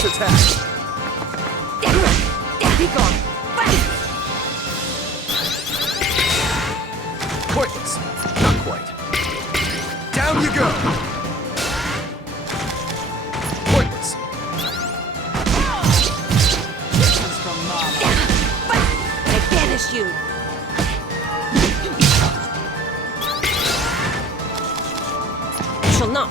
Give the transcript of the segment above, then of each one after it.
This attack. Be gone. Pointless. Not quite. Down you go. Pointless. Kisses from Mama. I banish you. You shall not.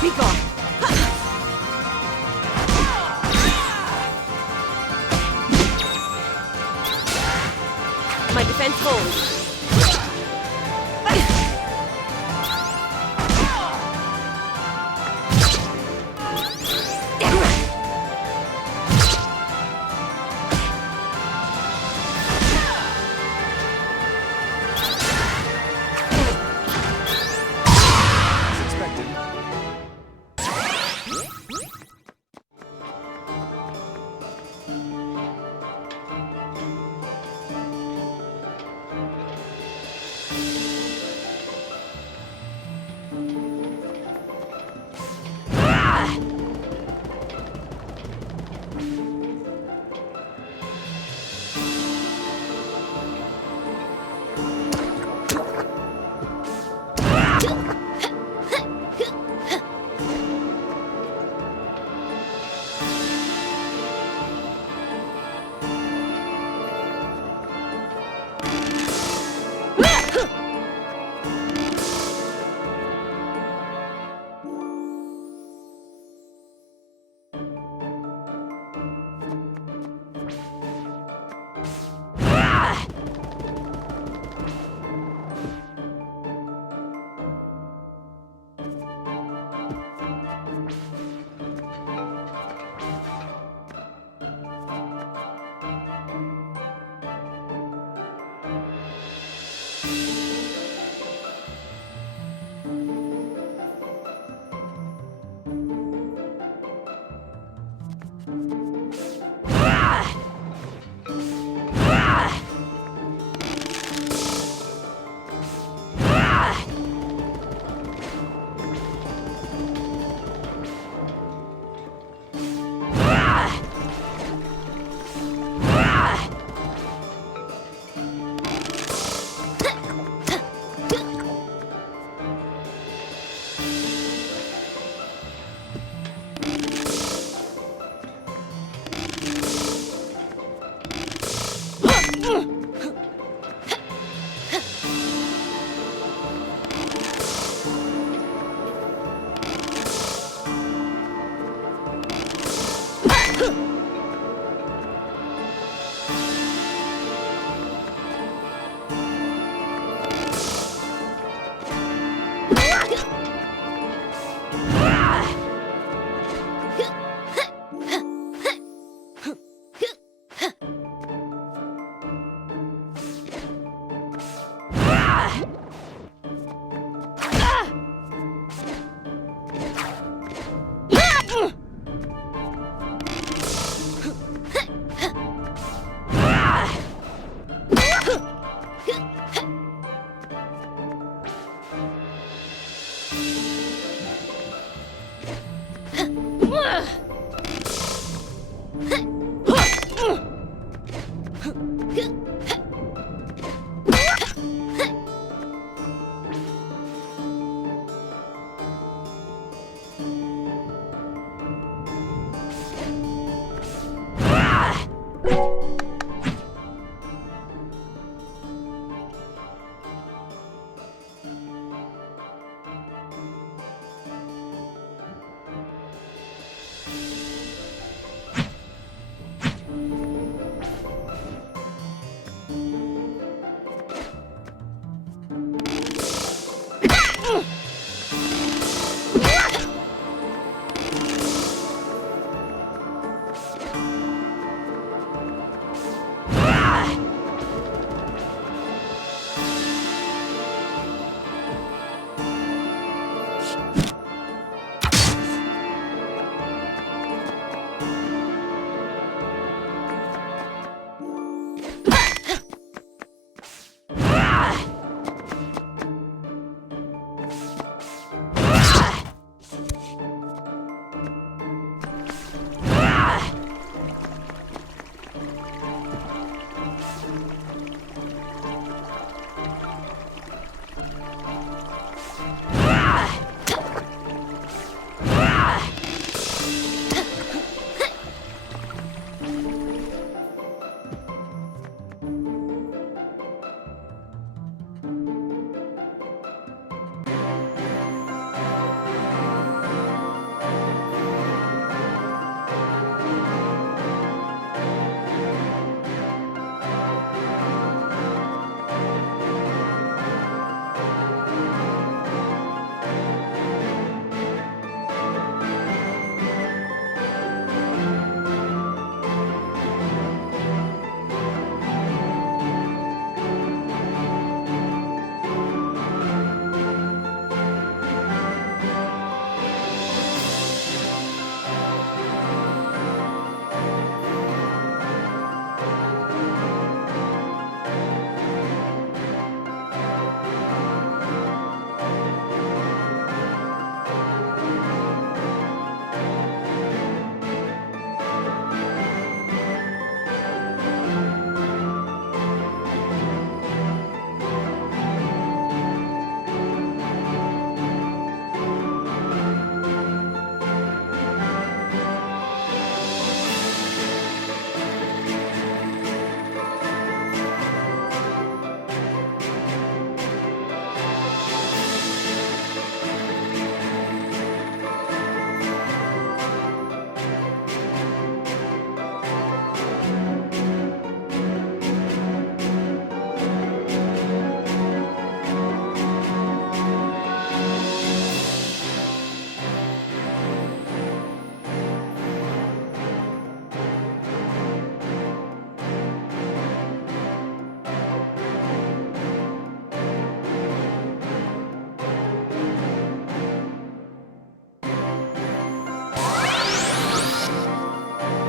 Be gone. My defense holds. As expected.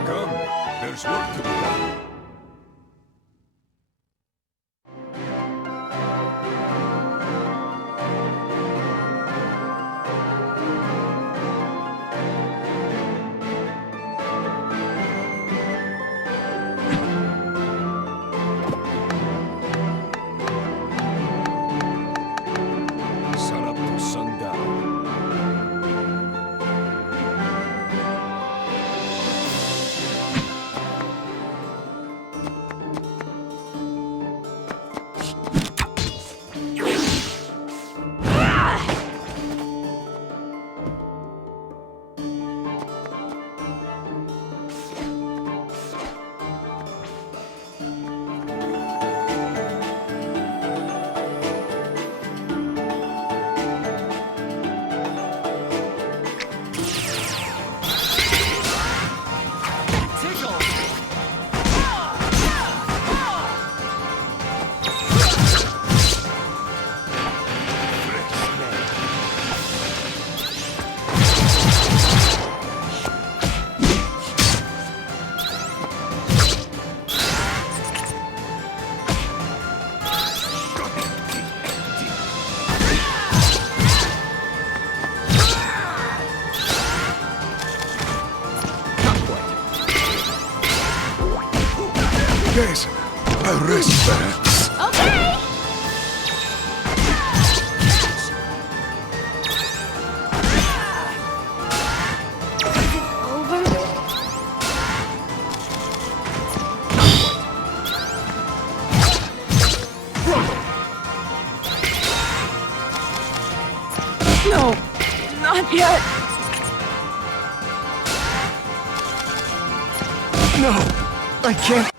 Come, there's work to be done. Sun up to sundown. Yes, a rest perhaps. Okay! Is it over? No, not yet. No, I can't.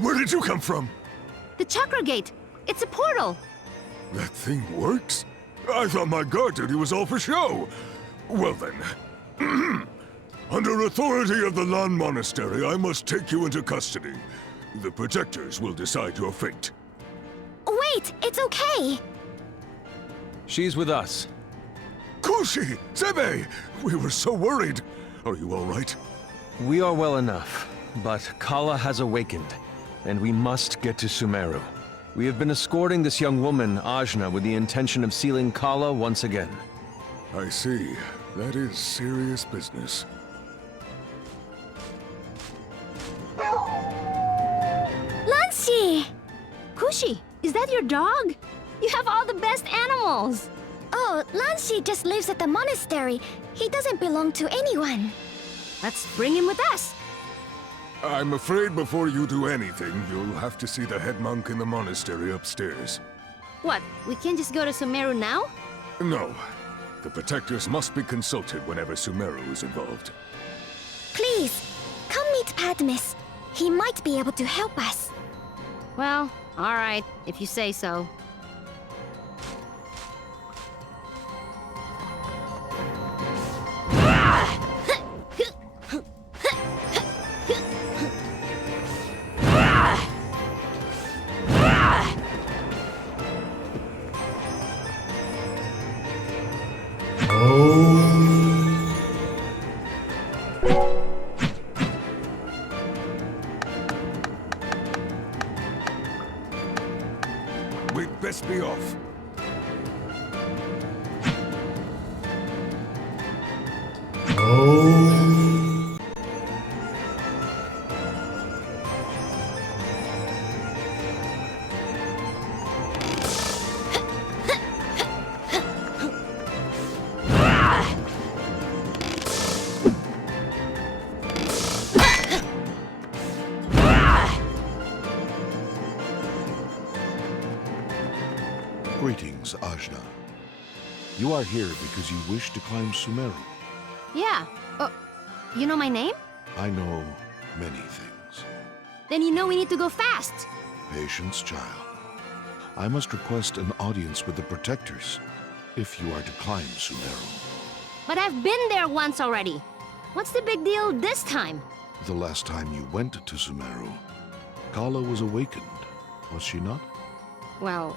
Where did you come from? The chakra gate. It's a portal. That thing works? I thought my guard duty was all for show. Well then. Under authority of the Lan Monastery, I must take you into custody. The protectors will decide your fate. Wait, it's okay. She's with us. Kushi! Zebe! We were so worried. Are you all right? We are well enough, but Kala has awakened, and we must get to Sumeru. We have been escorting this young woman, Ajna, with the intention of sealing Kala once again. I see. That is serious business. Lancy! Kushi, is that your dog? You have all the best animals. Oh, Lancy just lives at the monastery. He doesn't belong to anyone. Let's bring him with us. I'm afraid before you do anything, you'll have to see the head monk in the monastery upstairs. What, we can't just go to Sumeru now? No. The protectors must be consulted whenever Sumeru is involved. Please, come meet Padmis. He might be able to help us. Well, alright, if you say so. We'd best be off. Greetings, Ajna. You are here because you wish to climb Sumeru. Yeah. You know my name? I know many things. Then you know we need to go fast. Patience, child. I must request an audience with the protectors if you are to climb Sumeru. But I've been there once already. What's the big deal this time? The last time you went to Sumeru, Kala was awakened, was she not? Well,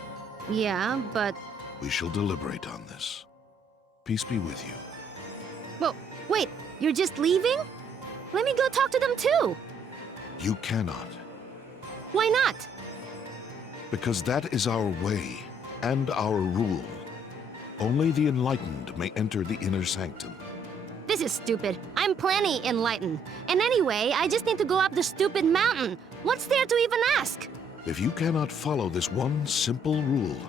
yeah, but... We shall deliberate on this. Peace be with you. Well, wait, you're just leaving? Let me go talk to them too. You cannot, Why not? because that is our way and our rule. Only the enlightened may enter the inner sanctum. This is stupid. I'm plenty enlightened. And anyway, I just need to go up the stupid mountain. What's there to even ask? If you cannot follow this one simple rule,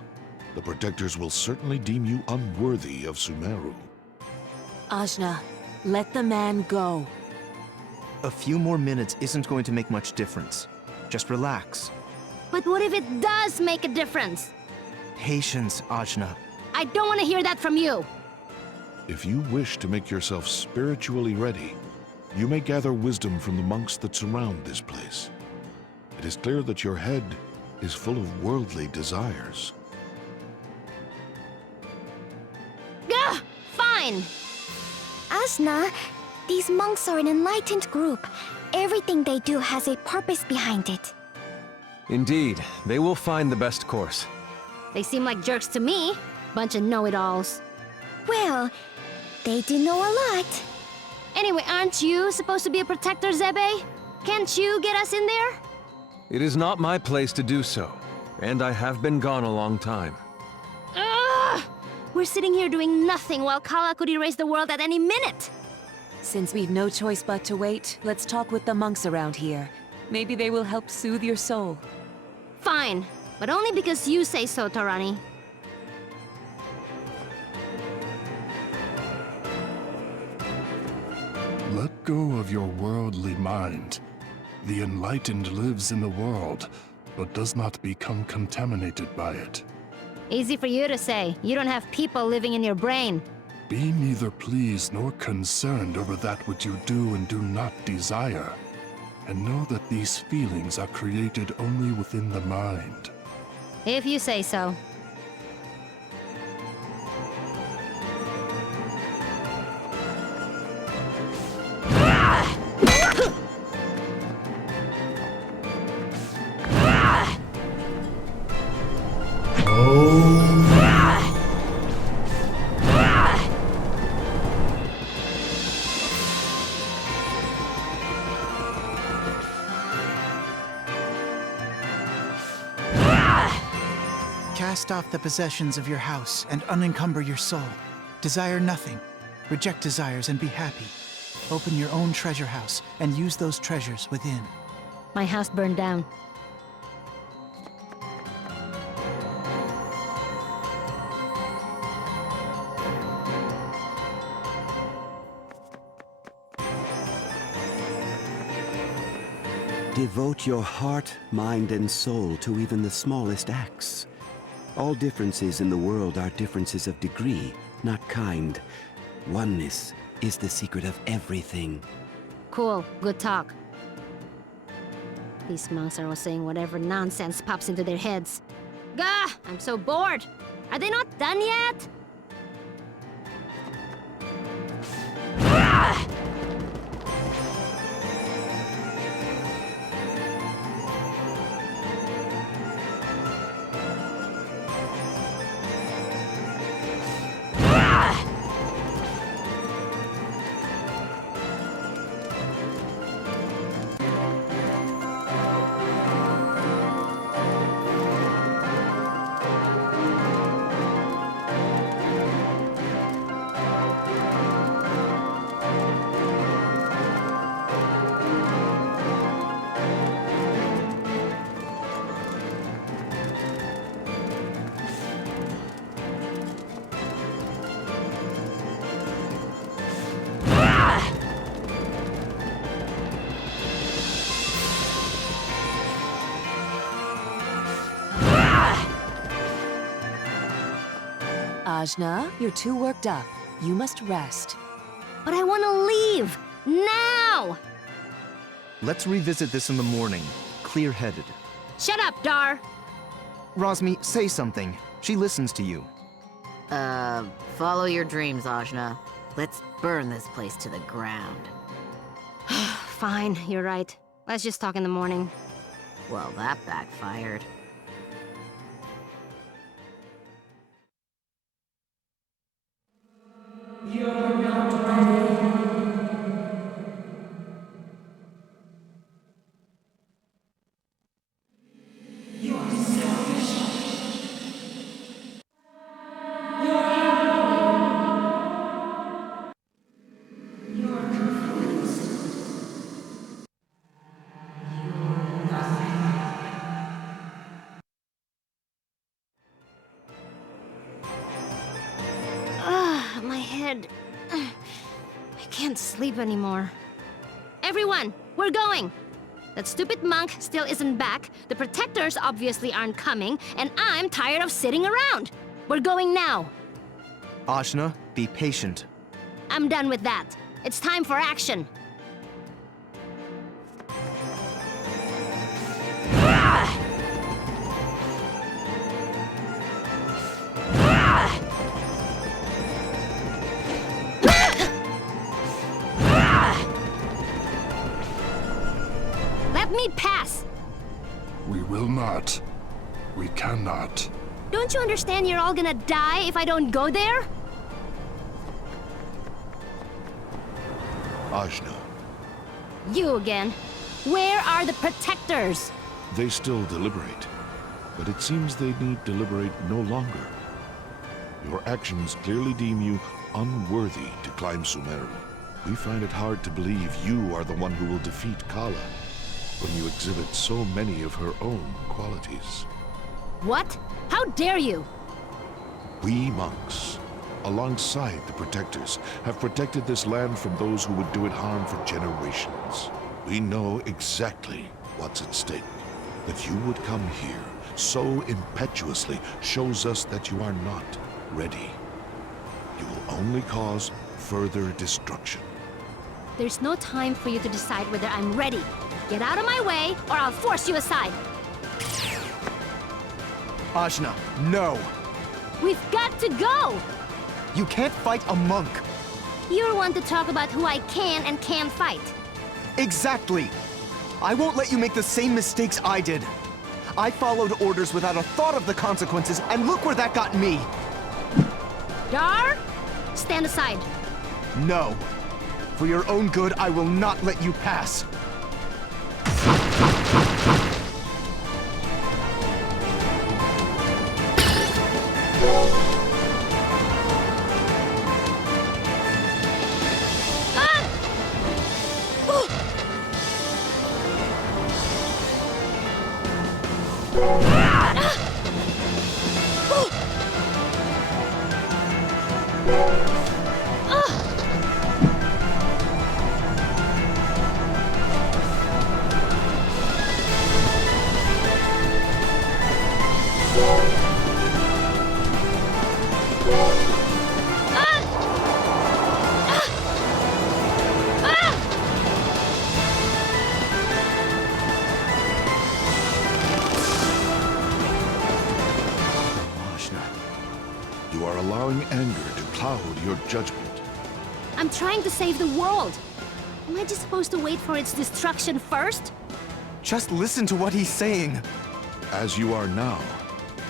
the protectors will certainly deem you unworthy of Sumeru. Ajna, let the man go. A few more minutes isn't going to make much difference. Just relax. But what if it does make a difference? Patience, Ajna. I don't want to hear that from you. If you wish to make yourself spiritually ready, you may gather wisdom from the monks that surround this place. It is clear that your head is full of worldly desires. Gah! Fine! Ajna, these monks are an enlightened group. Everything they do has a purpose behind it. Indeed, they will find the best course. They seem like jerks to me. Bunch of know-it-alls. Well, they do know a lot. Anyway, aren't you supposed to be a protector, Zebe? Can't you get us in there? It is not my place to do so, and I have been gone a long time. Ugh! We're sitting here doing nothing while Kala could erase the world at any minute. Since we've no choice but to wait, let's talk with the monks around here. Maybe they will help soothe your soul. Fine, but only because you say so, Tarani. Let go of your worldly mind. The enlightened lives in the world, but does not become contaminated by it. Easy for you to say. You don't have people living in your brain. Be neither pleased nor concerned over that which you do and do not desire. and know that these feelings are created only within the mind. If you say so. Cast off the possessions of your house and unencumber your soul. Desire nothing. Reject desires and be happy. Open your own treasure house and use those treasures within. My house burned down. Devote your heart, mind, and soul to even the smallest acts. All differences in the world are differences of degree, not kind. Oneness is the secret of everything. Cool, good talk. These monks are all saying whatever nonsense pops into their heads. Gah! I'm so bored! Are they not done yet? Ajna, you're too worked up. You must rest. But I want to leave! Now! Let's revisit this in the morning, clear-headed. Shut up, Dar! Rosmi, say something. She listens to you. Follow your dreams, Ajna. Let's burn this place to the ground. Fine, you're right. Let's just talk in the morning. Well, that backfired. My head. I can't sleep anymore. Everyone, we're going! That stupid monk still isn't back, the protectors obviously aren't coming, and I'm tired of sitting around! We're going now! Ajna, be patient. I'm done with that. It's time for action! Let me pass! We will not. We cannot. Don't you understand you're all gonna die if I don't go there? Ajna, You again. Where are the protectors? they still deliberate, but it seems they need deliberate no longer. Your actions clearly deem you unworthy to climb Sumeru. We find it hard to believe you are the one who will defeat Kala, when you exhibit so many of her own qualities. What? How dare you? We monks, alongside the protectors, have protected this land from those who would do it harm for generations. We know exactly what's at stake. That you would come here so impetuously shows us that you are not ready. You will only cause further destruction. There's no time for you to decide whether I'm ready. Get out of my way, or I'll force you aside. Ajna, no! We've got to go! You can't fight a monk! You're one to talk about who I can and can't fight. Exactly! I won't let you make the same mistakes I did. I followed orders without a thought of the consequences, and look where that got me! Dar? Stand aside. No. For your own good, I will not let you pass. You are allowing anger to cloud your judgment. I'm trying to save the world. Am I just supposed to wait for its destruction first? Just listen to what he's saying. As you are now,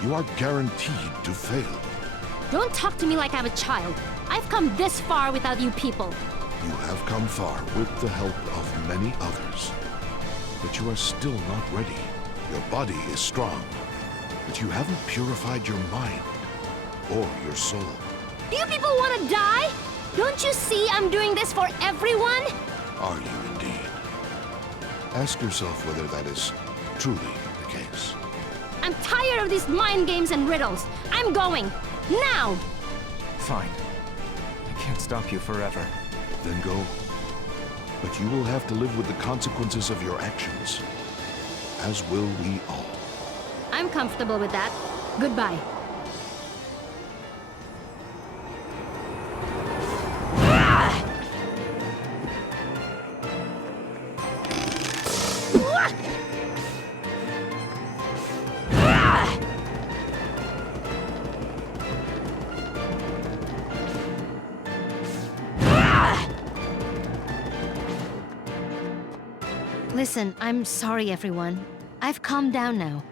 you are guaranteed to fail. Don't talk to me like I'm a child. I've come this far without you people. You have come far with the help of many others. But you are still not ready. Your body is strong, but you haven't purified your mind or your soul. Do you people want to die? Don't you see I'm doing this for everyone? Are you indeed? Ask yourself whether that is truly the case. I'm tired of these mind games and riddles. I'm going. Now! Fine. I can't stop you forever. Then go. But you will have to live with the consequences of your actions. As will we all. I'm comfortable with that. Goodbye. Listen, I'm sorry, everyone. I've calmed down now.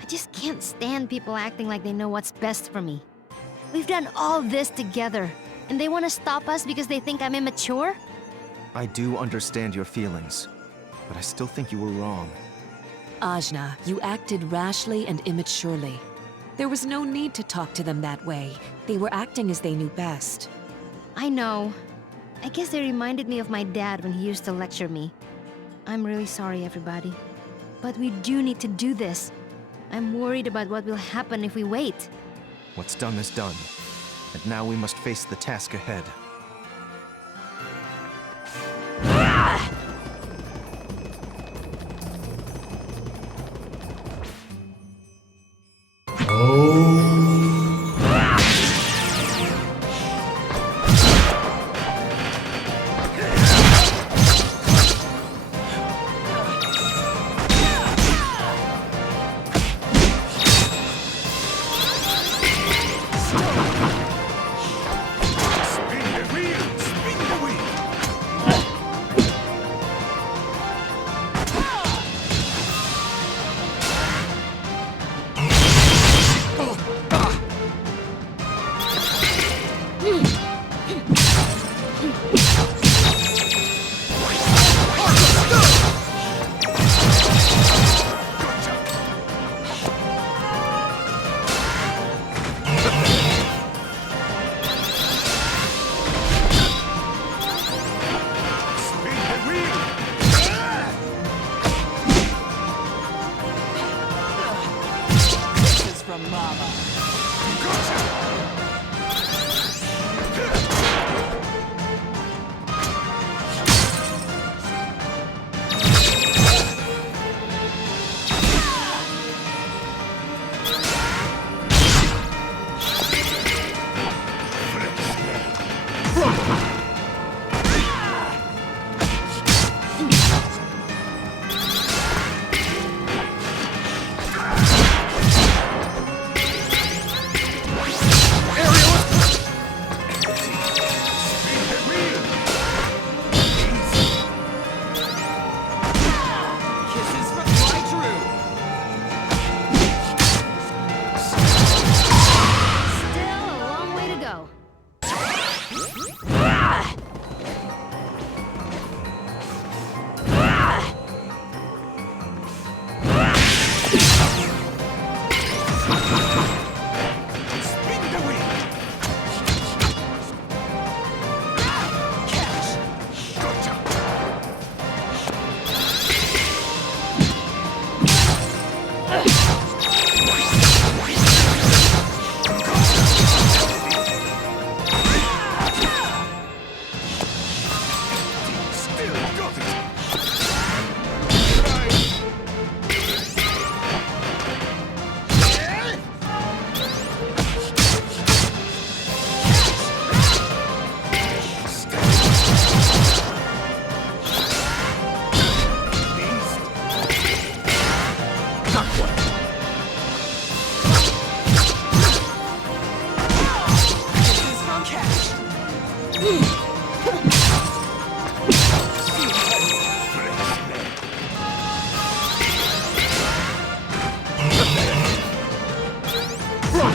I just can't stand people acting like they know what's best for me. We've done all this together, and they want to stop us because they think I'm immature? I do understand your feelings, but I still think you were wrong. Ajna, you acted rashly and immaturely. There was no need to talk to them that way. They were acting as they knew best. I know. I guess they reminded me of my dad when he used to lecture me. I'm really sorry, everybody. But we do need to do this. I'm worried about what will happen if we wait. What's done is done, and now we must face the task ahead.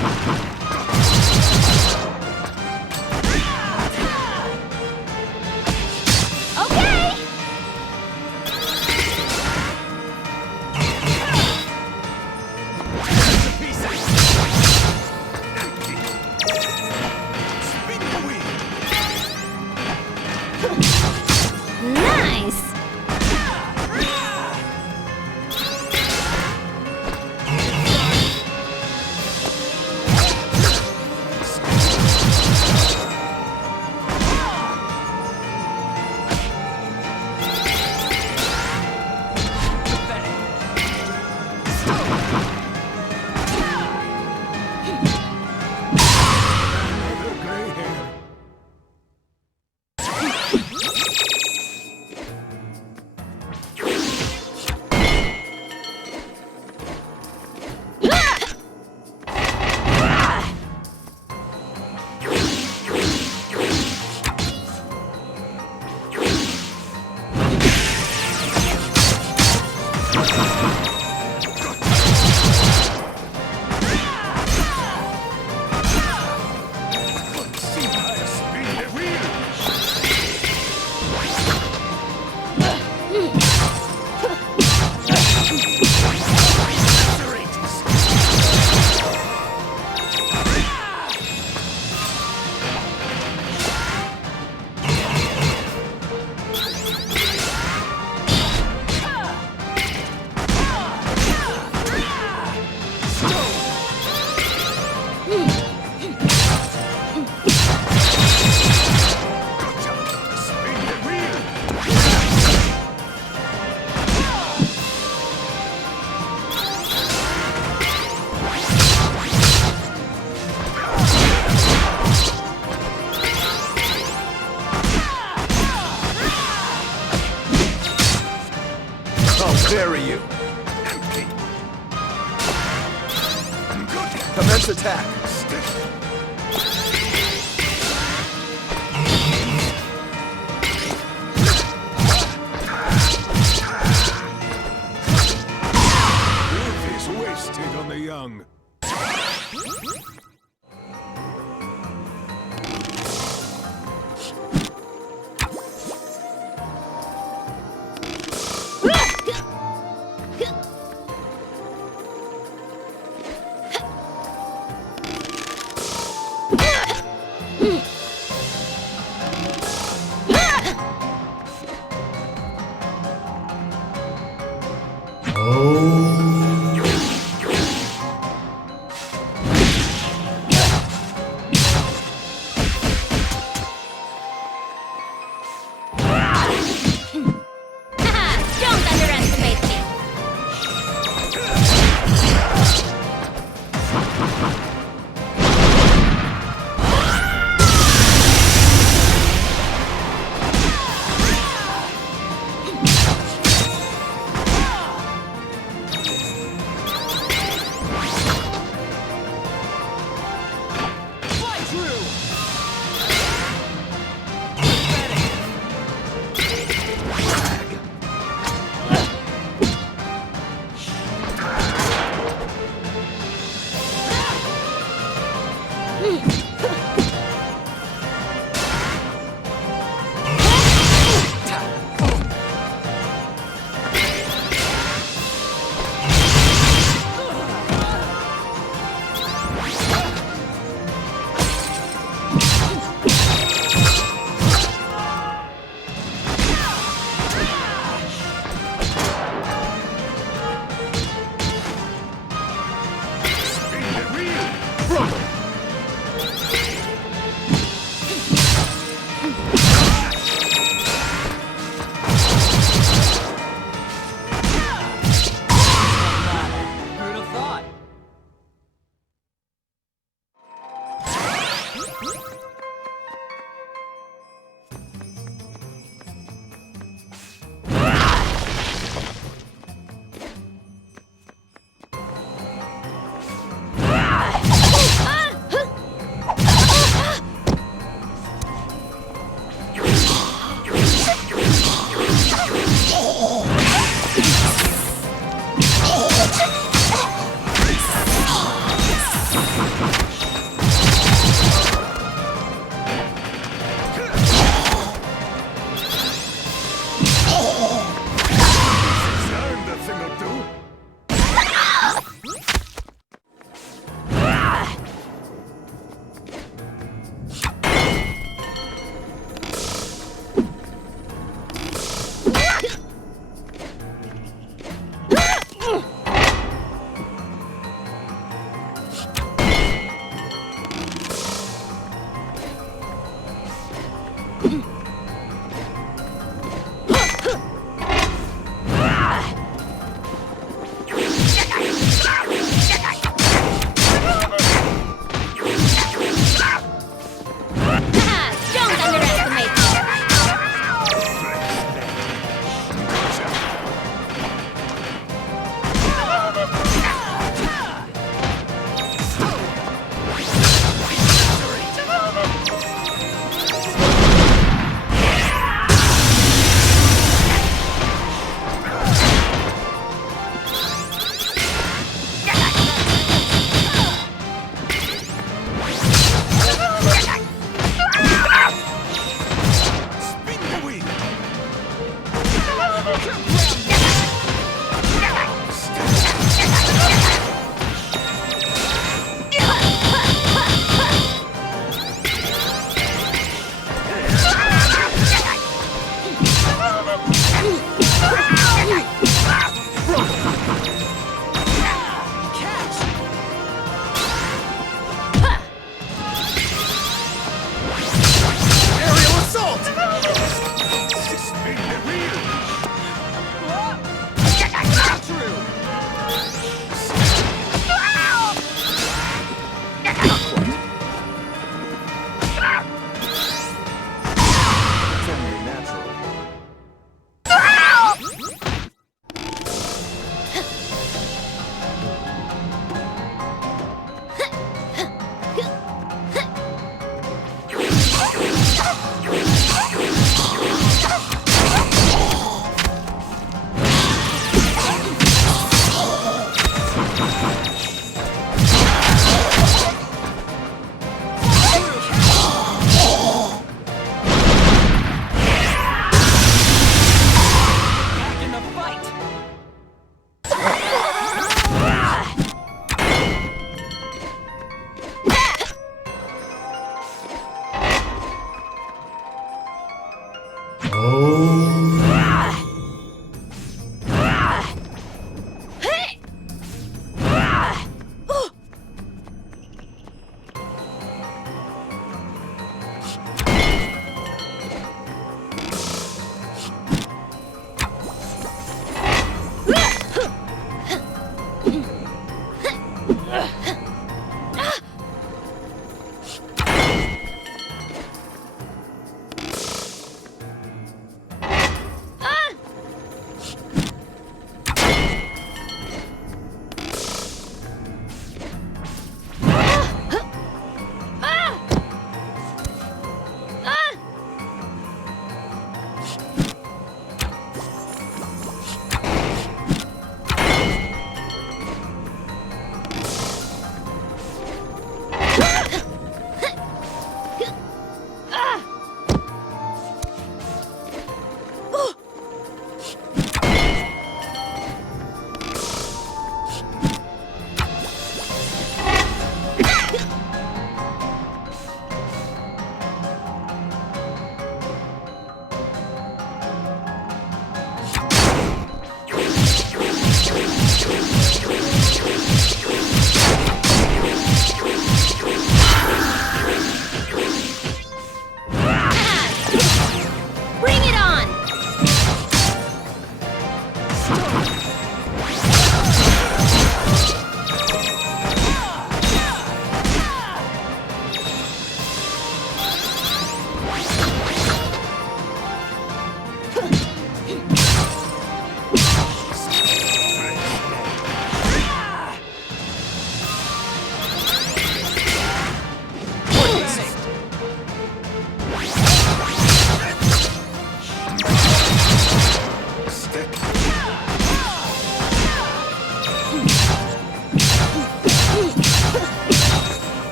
Okay! Nice! I'll bury you. Commence attack. Youth is wasted on the young.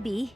Maybe.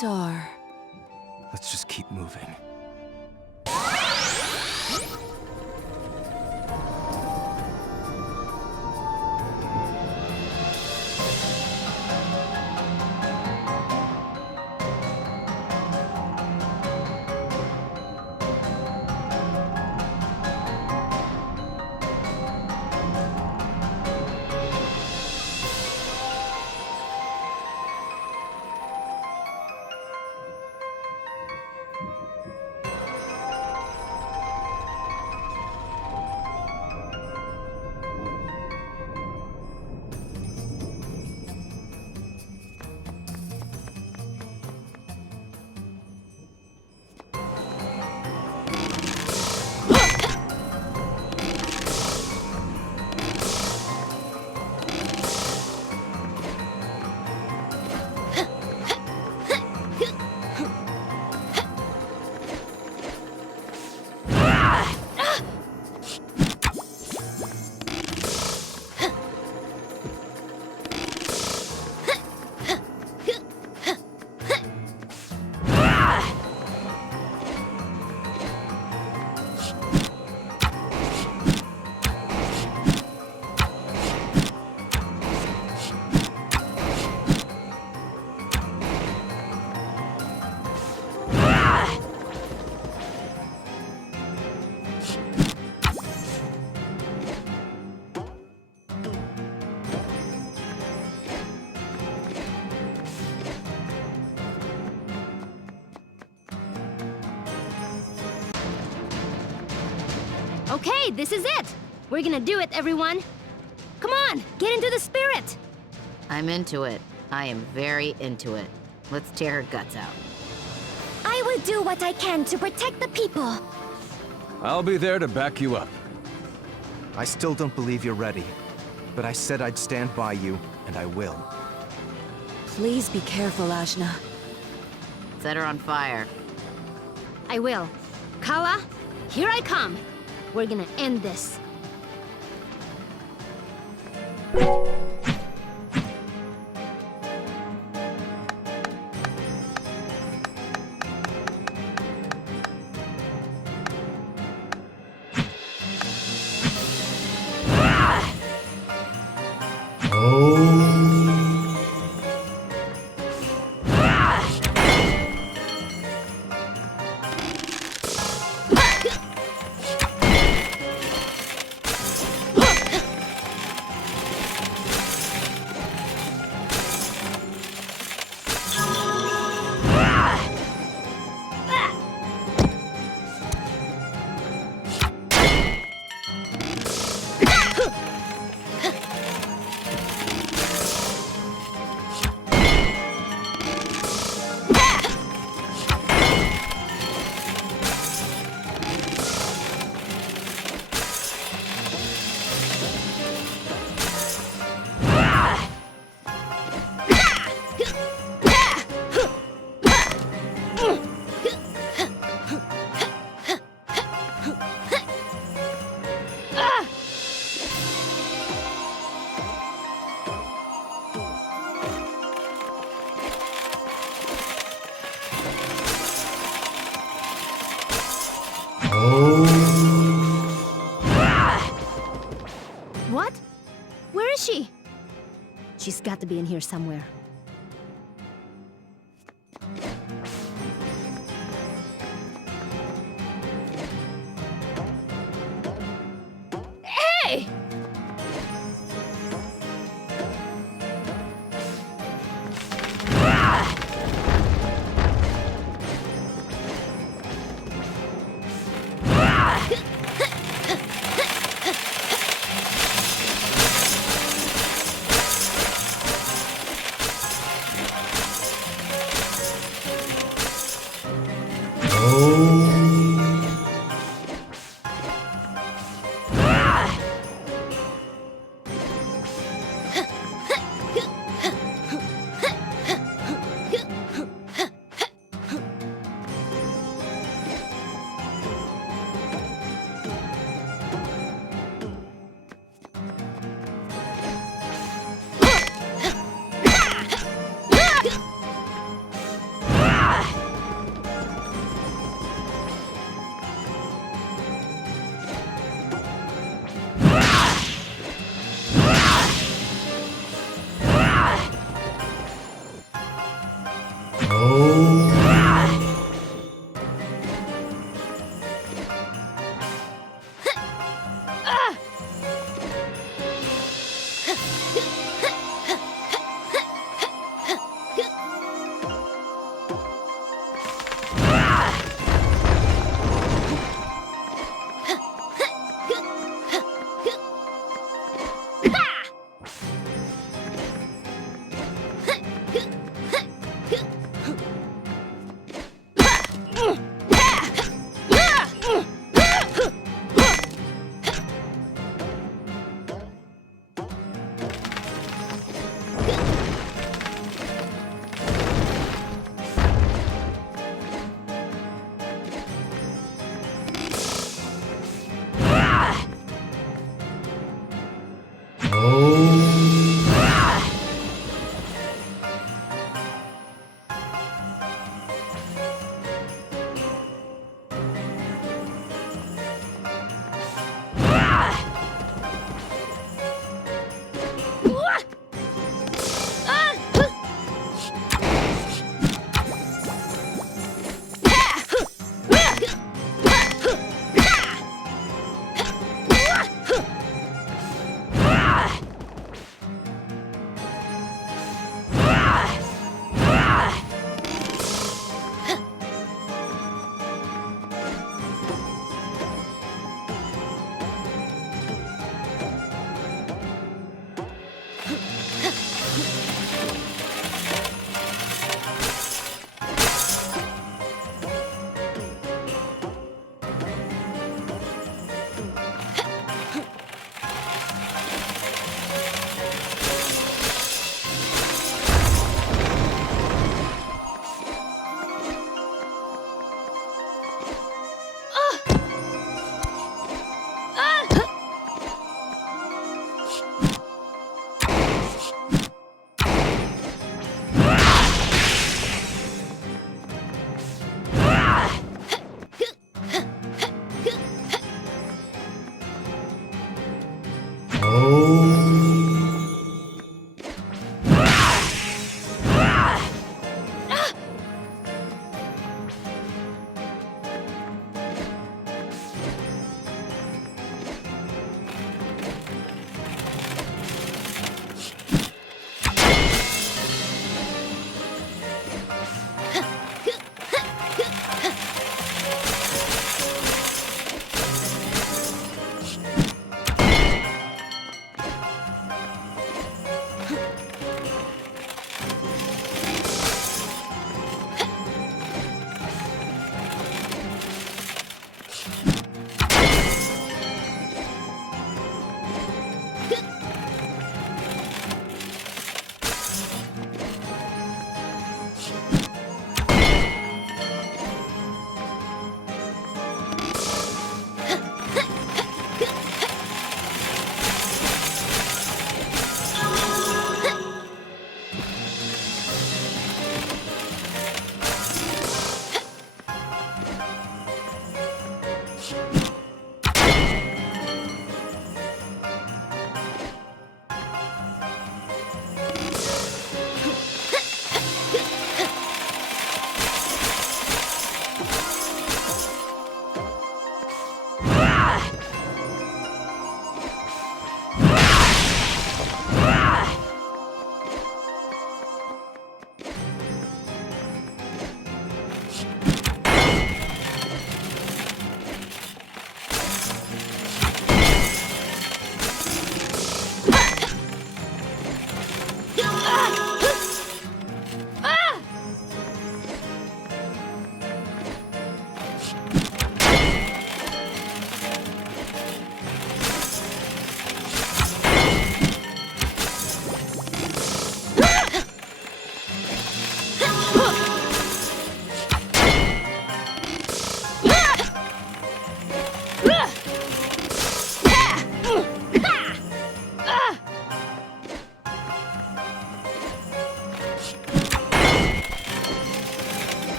Centaur. Let's just keep moving. Okay, this is it! We're gonna do it, everyone! Come on, get into the spirit! I'm into it. I am very into it. Let's tear her guts out. I will do what I can to protect the people. I'll be there to back you up. I still don't believe you're ready. But I said I'd stand by you, and I will. Please be careful, Ajna. Set her on fire. I will. Kala, here I come! We're gonna end this. What? Where is she? She's got to be in here somewhere. Hey!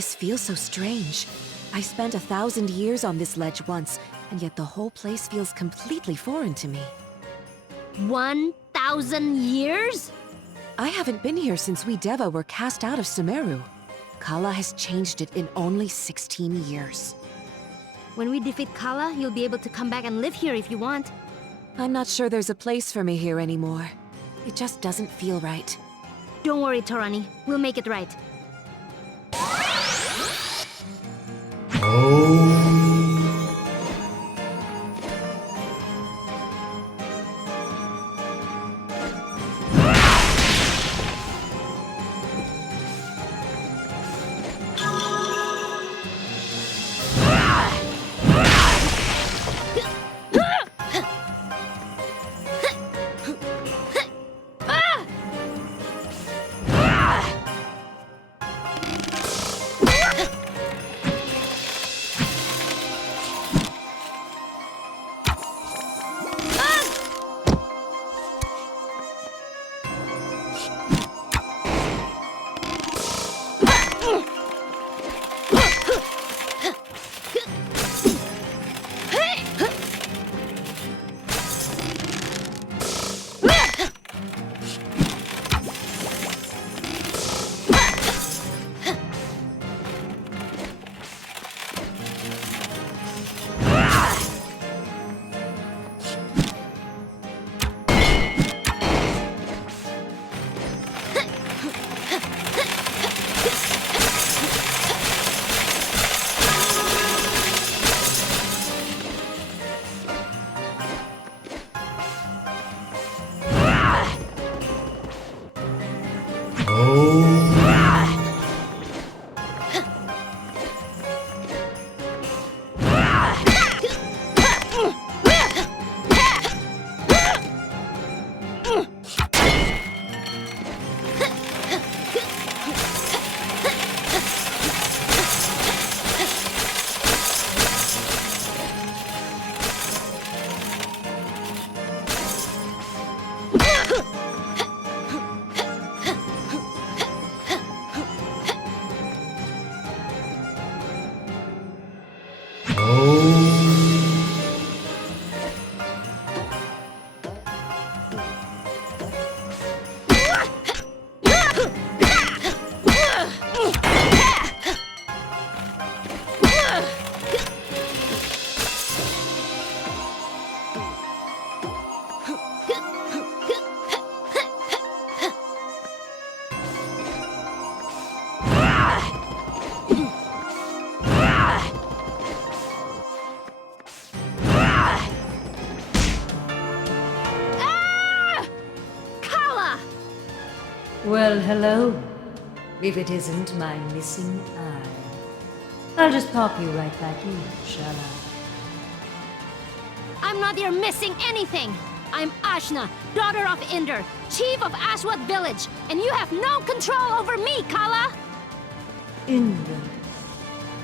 This feels so strange. I spent 1,000 years on this ledge once, and yet the whole place feels completely foreign to me. 1,000 years? I haven't been here since we Deva were cast out of Sumeru. Kala has changed it in only 16 years. When we defeat Kala, you'll be able to come back and live here if you want. I'm not sure there's a place for me here anymore. It just doesn't feel right. Don't worry, Torani. We'll make it right. Well, hello. If it isn't my missing eye. I'll just pop you right back in, shall I? I'm not here missing anything! I'm Ashna, daughter of Inder, chief of Ashwat village, and you have no control over me, Kala! Inder.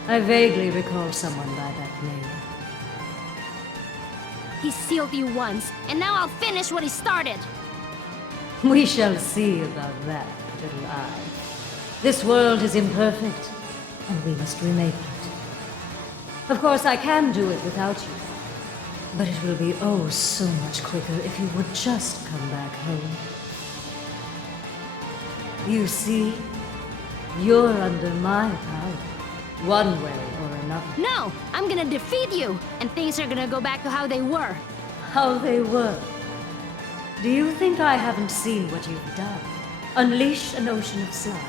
I vaguely recall someone by that name. He sealed you once, and now I'll finish what he started! We shall see about that, little eye. This world is imperfect, and we must remake it. Of course, I can do it without you. But it will be oh so much quicker if you would just come back home. You see, you're under my power, one way or another. No! I'm gonna defeat you, and things are gonna go back to how they were. How they were? Do you think I haven't seen what you've done? Unleashed an ocean of slime,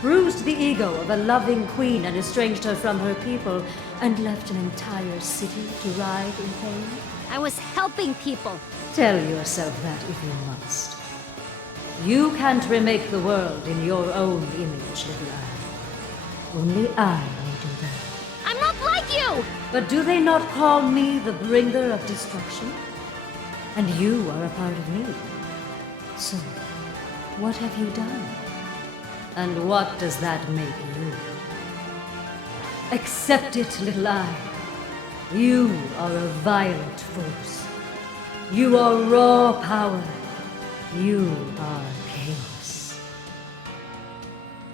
bruised the ego of a loving queen and estranged her from her people, and left an entire city to writhe in pain? I was helping people. Tell yourself that if you must. You can't remake the world in your own image, little eye. Only I may do that. I'm not like you! But do they not call me the bringer of destruction? And you are a part of me. So, what have you done? And what does that make you? Accept it, little eye. You are a violent force. You are raw power. You are chaos.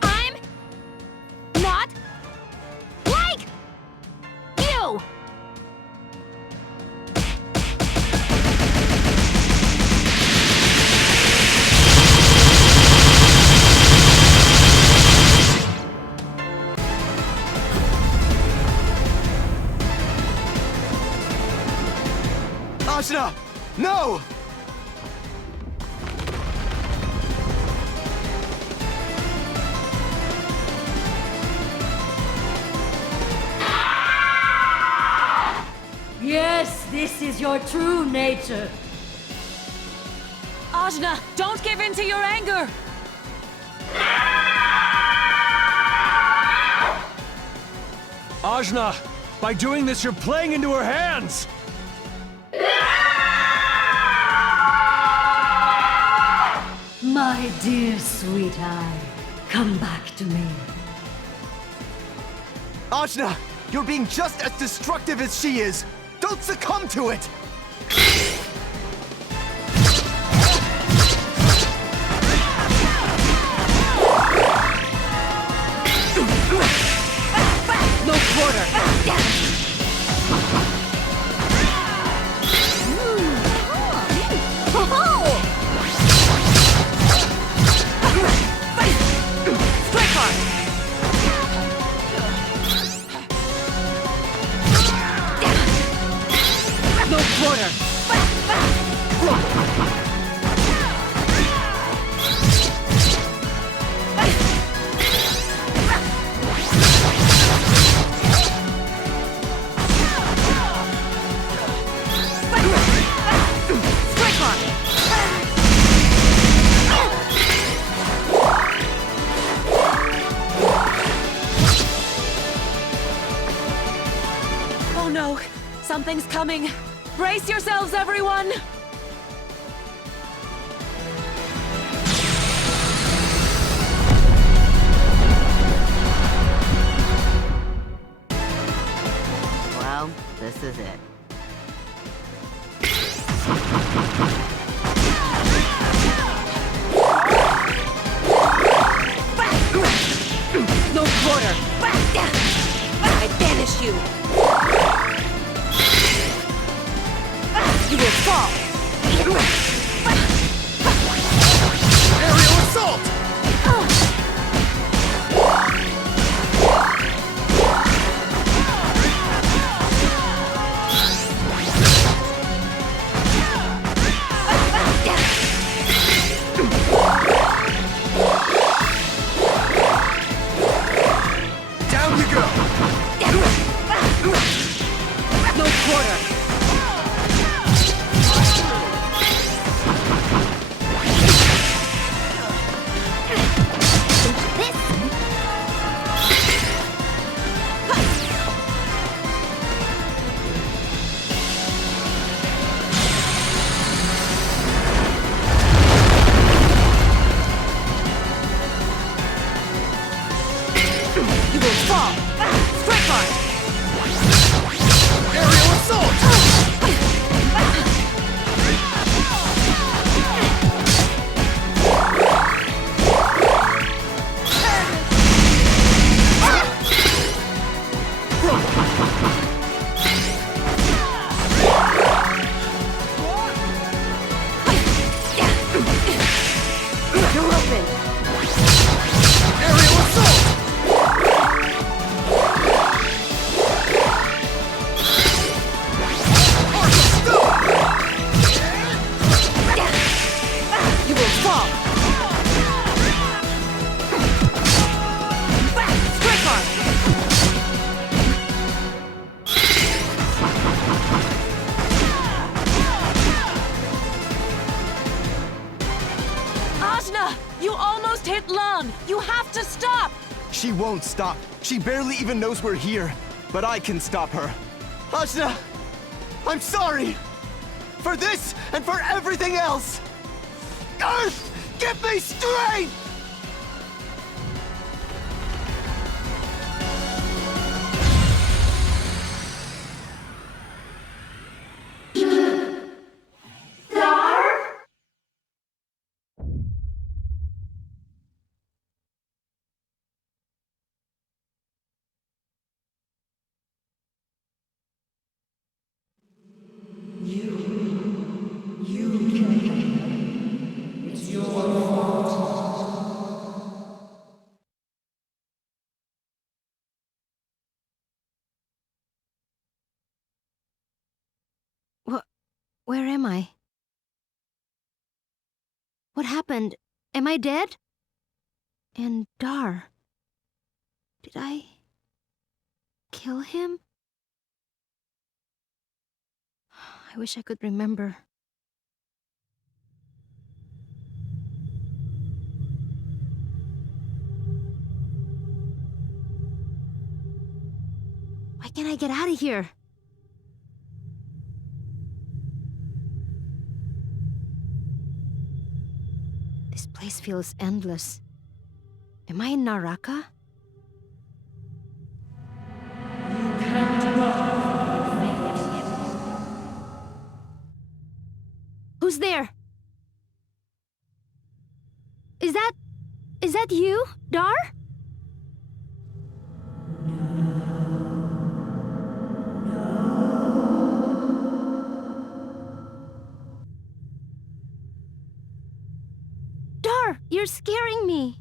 I'm not like you! Ashna! No! Yes, this is your true nature. Ajna, don't give in to your anger! Ajna, by doing this, you're playing into her hands! My dear sweet eye, come back to me. Ashna! You're being just as destructive as she is! Don't succumb to it! No Oh no! Something's coming! Brace yourselves, everyone! Well, this is it. No quarter! I banish you! You will fall! Aerial assault! Down you go! No quarter! You will fall! Strike on! Aerial assault! You're open! Aerial assault! You will fall! Strike on! Ajna! You almost hit Lung! You have to stop! She won't stop. She barely even knows we're here. But I can stop her. Ajna! I'm sorry! For this and for everything else! Earth! Give me strength! Where am I? What happened? Am I dead? And Dar? Did I kill him? I wish I could remember. Why can't I get out of here? This place feels endless. Am I in Naraka? Who's there? Is that you, Dar? You're scaring me.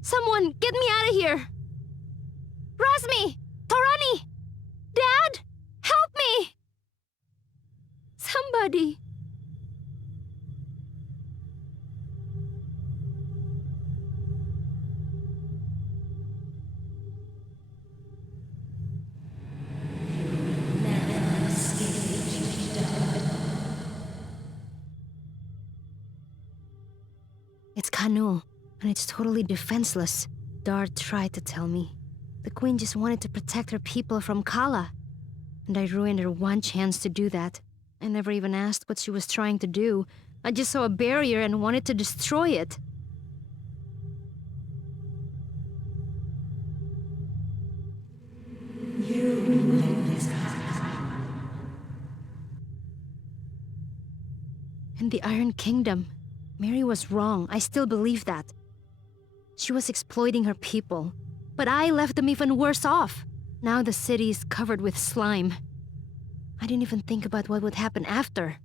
Someone, get me out of here! Razmi! Torani! Dad! Help me! Somebody! It's Kanu, and it's totally defenseless. Dar tried to tell me. The queen just wanted to protect her people from Kala. And I ruined her one chance to do that. I never even asked what she was trying to do. I just saw a barrier and wanted to destroy it. In the Iron Kingdom, Mary was wrong. I still believe that. She was exploiting her people, but I left them even worse off. Now the city is covered with slime. I didn't even think about what would happen after.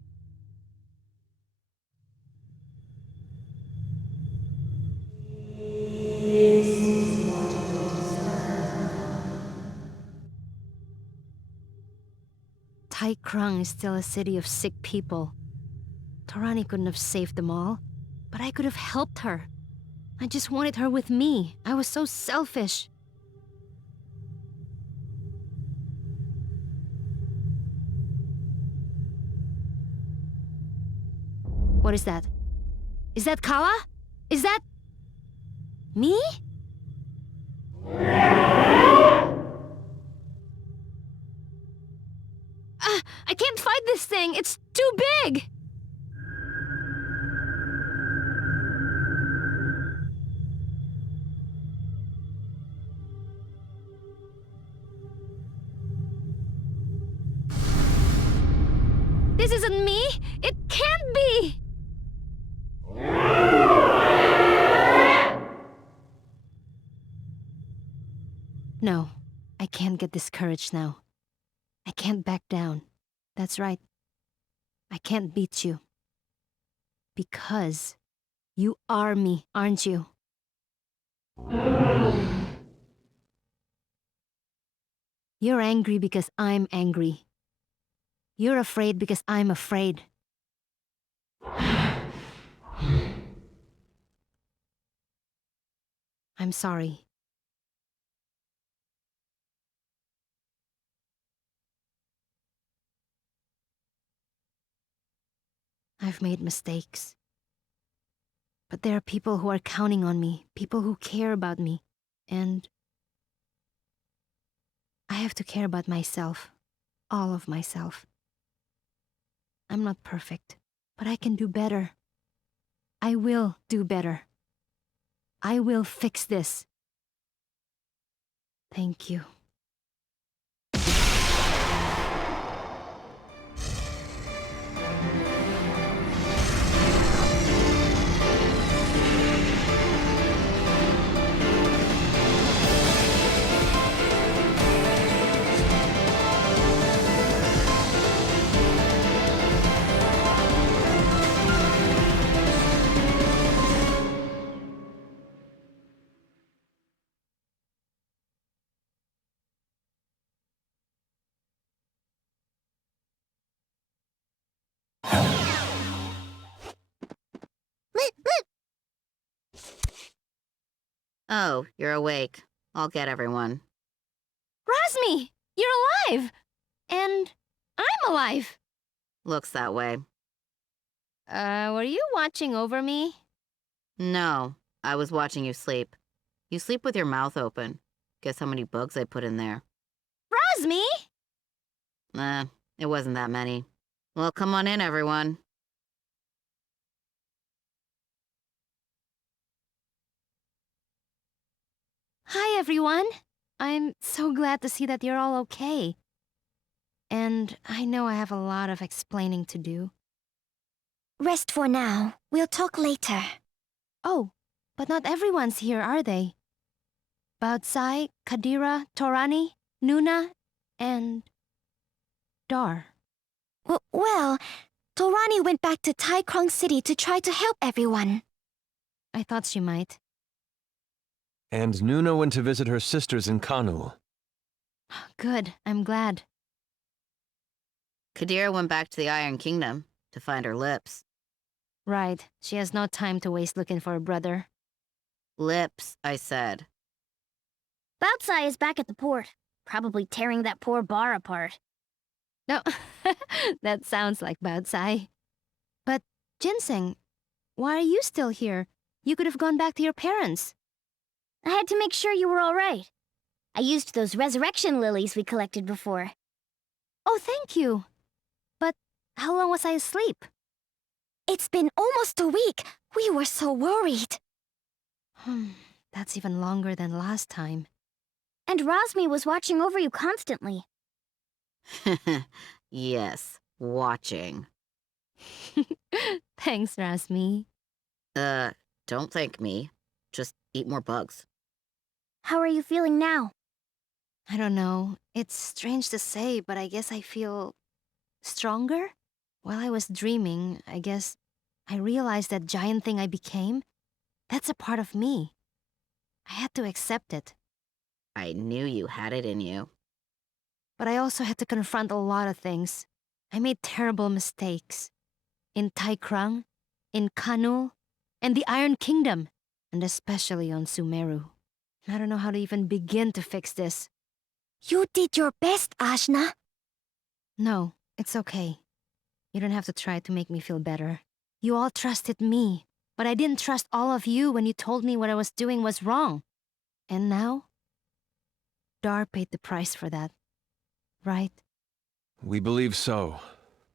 Tai Krung is still a city of sick people. Torani couldn't have saved them all, but I could have helped her. I just wanted her with me. I was so selfish. What is that? Is that Kala? Is that... me? I can't fight this thing! It's too big! This isn't me! It can't be! No, I can't get discouraged now. I can't back down. That's right. I can't beat you. Because you are me, aren't you? You're angry because I'm angry. You're afraid because I'm afraid. I'm sorry. I've made mistakes. But there are people who are counting on me, people who care about me, and I have to care about myself, all of myself. I'm not perfect, but I can do better. I will do better. I will fix this. Thank you. Oh, you're awake. I'll get everyone. Razmi! You're alive! And I'm alive! Looks that way. Were you watching over me? No, I was watching you sleep. You sleep with your mouth open. Guess how many bugs I put in there? Razmi! It wasn't that many. Well, come on in, everyone. Hi, everyone. I'm so glad to see that you're all okay. And I know I have a lot of explaining to do. Rest for now. We'll talk later. Oh, but not everyone's here, are they? Bautsai, Kadira, Torani, Nuna, and... Dar. Well, Torani went back to Taikrong City to try to help everyone. I thought she might. And Nuno went to visit her sisters in Kanul. Good, I'm glad. Kadira went back to the Iron Kingdom to find her lips. Right, she has no time to waste looking for a brother. Lips, I said. Boutsai is back at the port, probably tearing that poor bar apart. No, that sounds like Boutsai. But, Ginseng, why are you still here? You could have gone back to your parents. I had to make sure you were all right. I used those resurrection lilies we collected before. Oh, thank you. But how long was I asleep? It's been almost a week. We were so worried. That's even longer than last time. And Rosmi was watching over you constantly. Yes, watching. Thanks, Rasmi. Don't thank me. Just eat more bugs. How are you feeling now? I don't know. It's strange to say, but I guess I feel stronger? While I was dreaming, I guess I realized that giant thing I became, that's a part of me. I had to accept it. I knew you had it in you. But I also had to confront a lot of things. I made terrible mistakes. In Taikrang, in Kanul, and the Iron Kingdom, and especially on Sumeru. I don't know how to even begin to fix this. You did your best, Ajna. No, it's okay. You don't have to try to make me feel better. You all trusted me, but I didn't trust all of you when you told me what I was doing was wrong. And now? Dar paid the price for that, right? We believe so.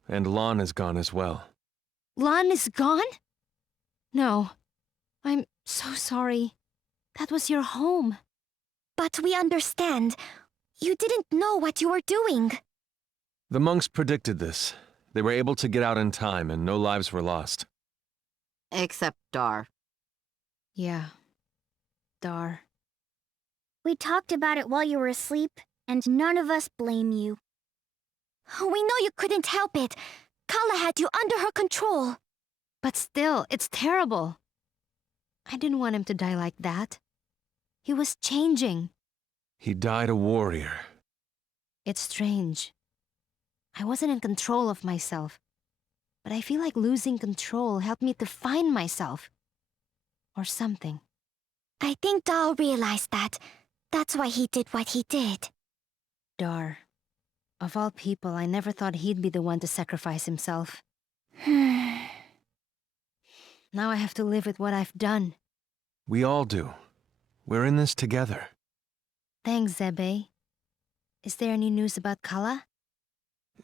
And Lon is gone as well. Lon is gone? No. I'm so sorry. That was your home. But we understand. You didn't know what you were doing. The monks predicted this. They were able to get out in time, and no lives were lost. Except Dar. Yeah. Dar. We talked about it while you were asleep, and none of us blame you. We know you couldn't help it. Kala had you under her control. But still, it's terrible. I didn't want him to die like that. He was changing. He died a warrior. It's strange. I wasn't in control of myself. But I feel like losing control helped me to find myself. Or something. I think Dal realized that. That's why he did what he did. Dar. Of all people, I never thought he'd be the one to sacrifice himself. Now I have to live with what I've done. We all do. We're in this together. Thanks, Zebe. Is there any news about Kala?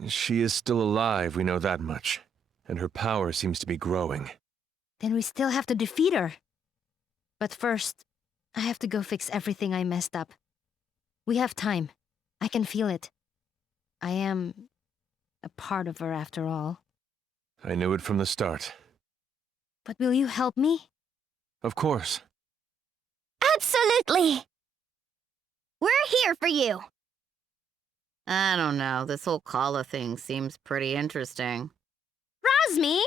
She is still alive, we know that much. And her power seems to be growing. Then we still have to defeat her. But first, I have to go fix everything I messed up. We have time. I can feel it. I am a part of her after all. I knew it from the start. But will you help me? Of course. Absolutely! We're here for you! I don't know, this whole Kala thing seems pretty interesting. Rosmi!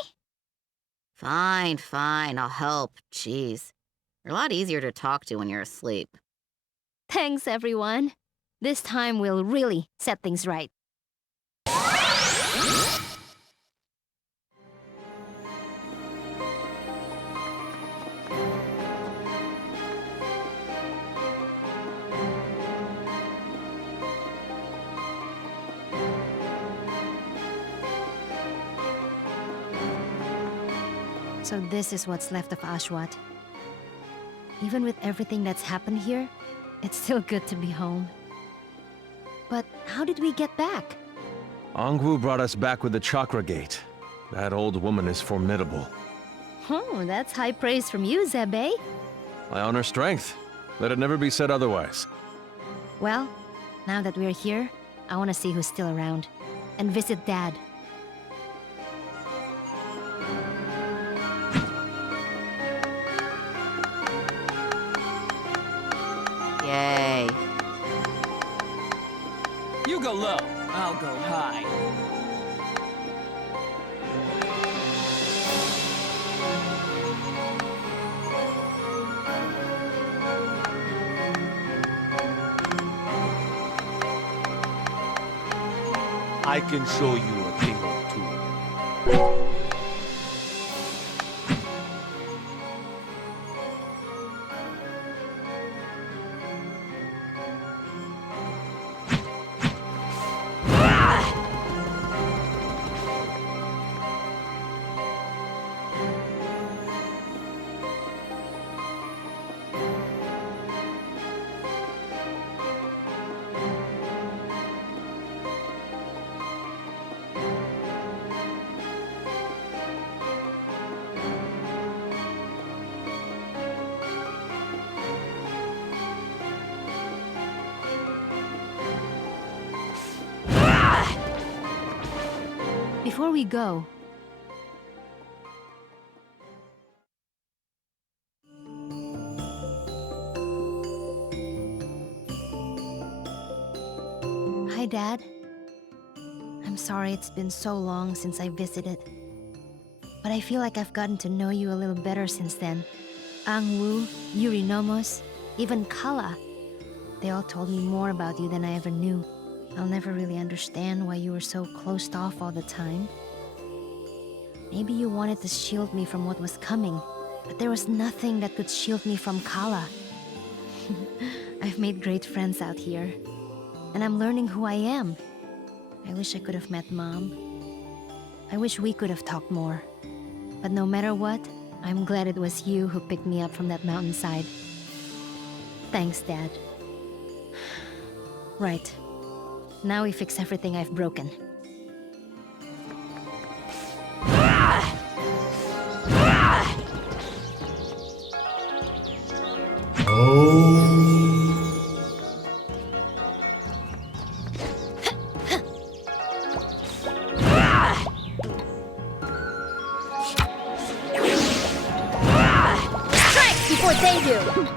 Fine, I'll help. Jeez. You're a lot easier to talk to when you're asleep. Thanks, everyone. This time we'll really set things right. So this is what's left of Ashwat. Even with everything that's happened here, it's still good to be home. But how did we get back? Ongwu brought us back with the Chakra Gate. That old woman is formidable. Oh, that's high praise from you, Zebe. I honor strength. Let it never be said otherwise. Well, now that we're here, I want to see who's still around. And visit Dad. Yay. You go low, I'll go high. I can show you a thing or two. Before we go, hi, Dad. I'm sorry it's been so long since I visited. But I feel like I've gotten to know you a little better since then. Ang-woo, Yurinomos, even Kala. They all told me more about you than I ever knew. I'll never really understand why you were so closed off all the time. Maybe you wanted to shield me from what was coming, but there was nothing that could shield me from Kala. I've made great friends out here, and I'm learning who I am. I wish I could have met Mom. I wish we could have talked more. But no matter what, I'm glad it was you who picked me up from that mountainside. Thanks, Dad. Right. Now we fix everything I've broken. Strike before they do!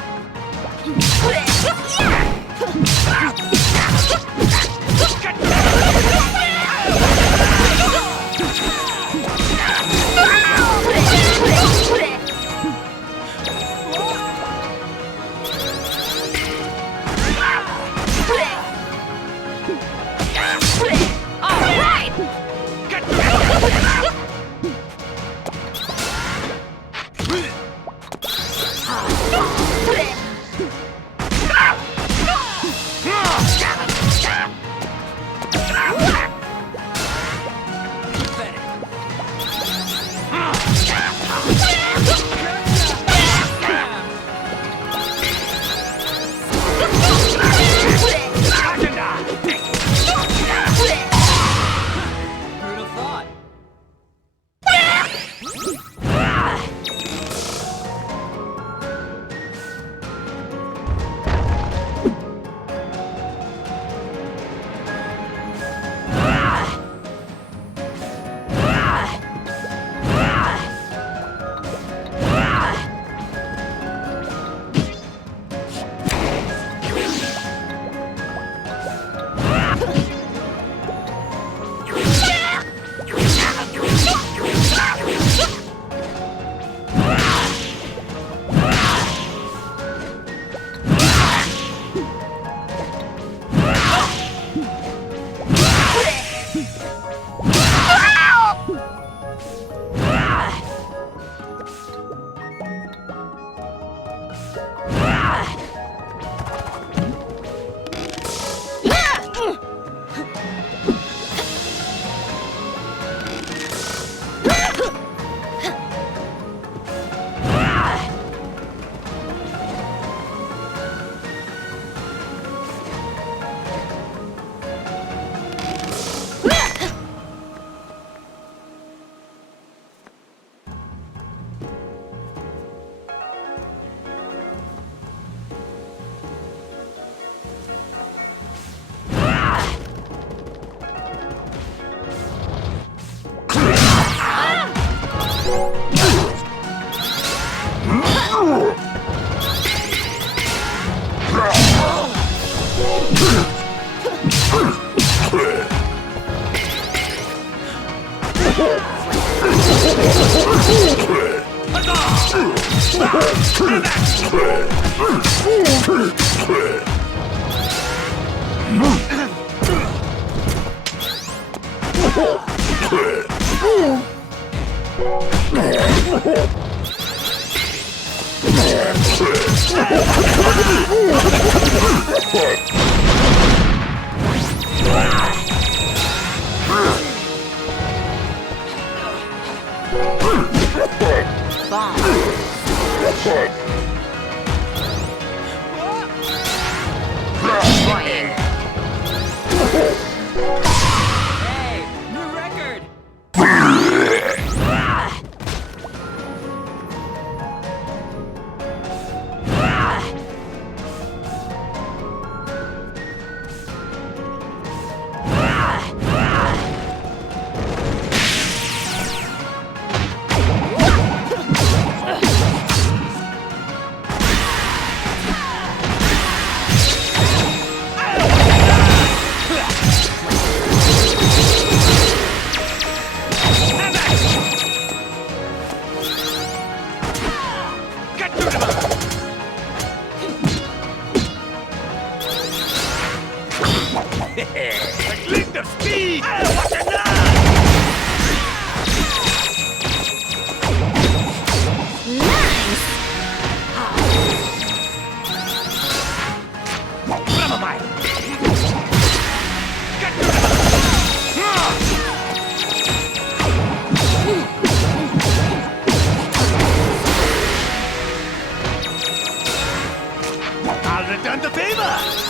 I'll return the favor!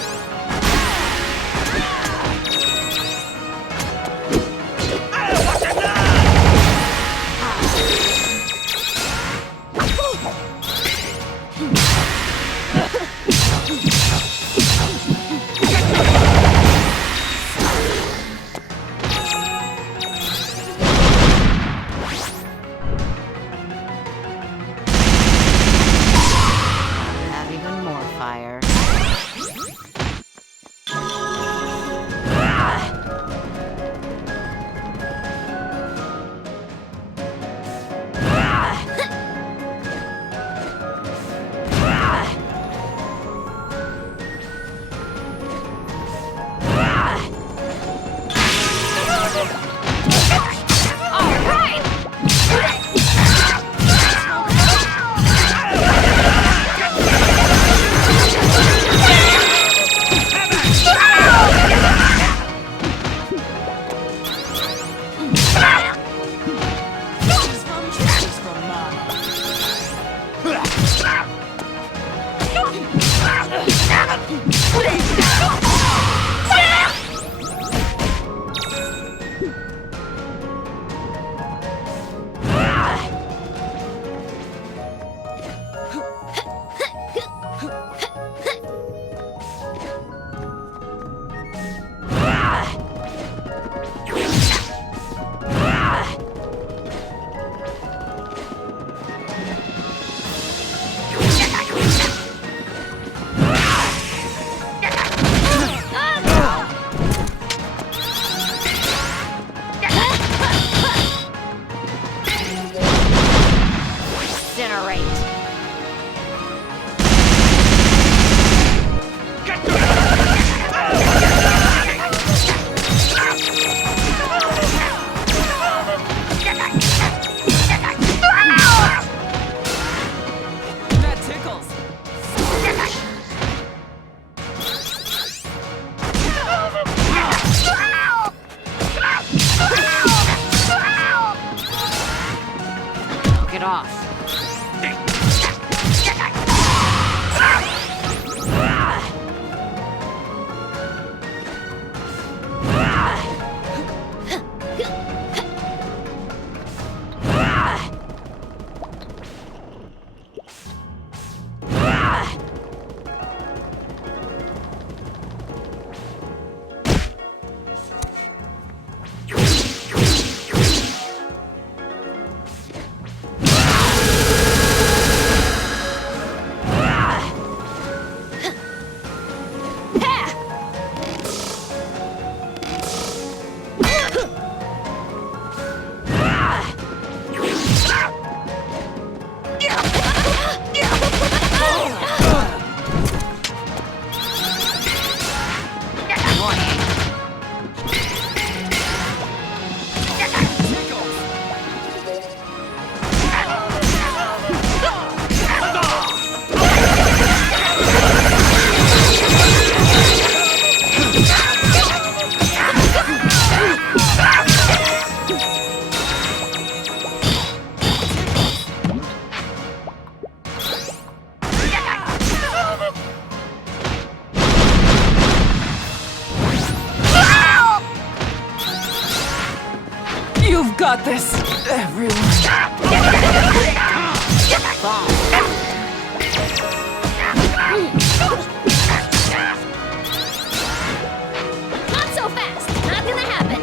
Have even more fire. got this, everyone. Not so fast! Not gonna happen!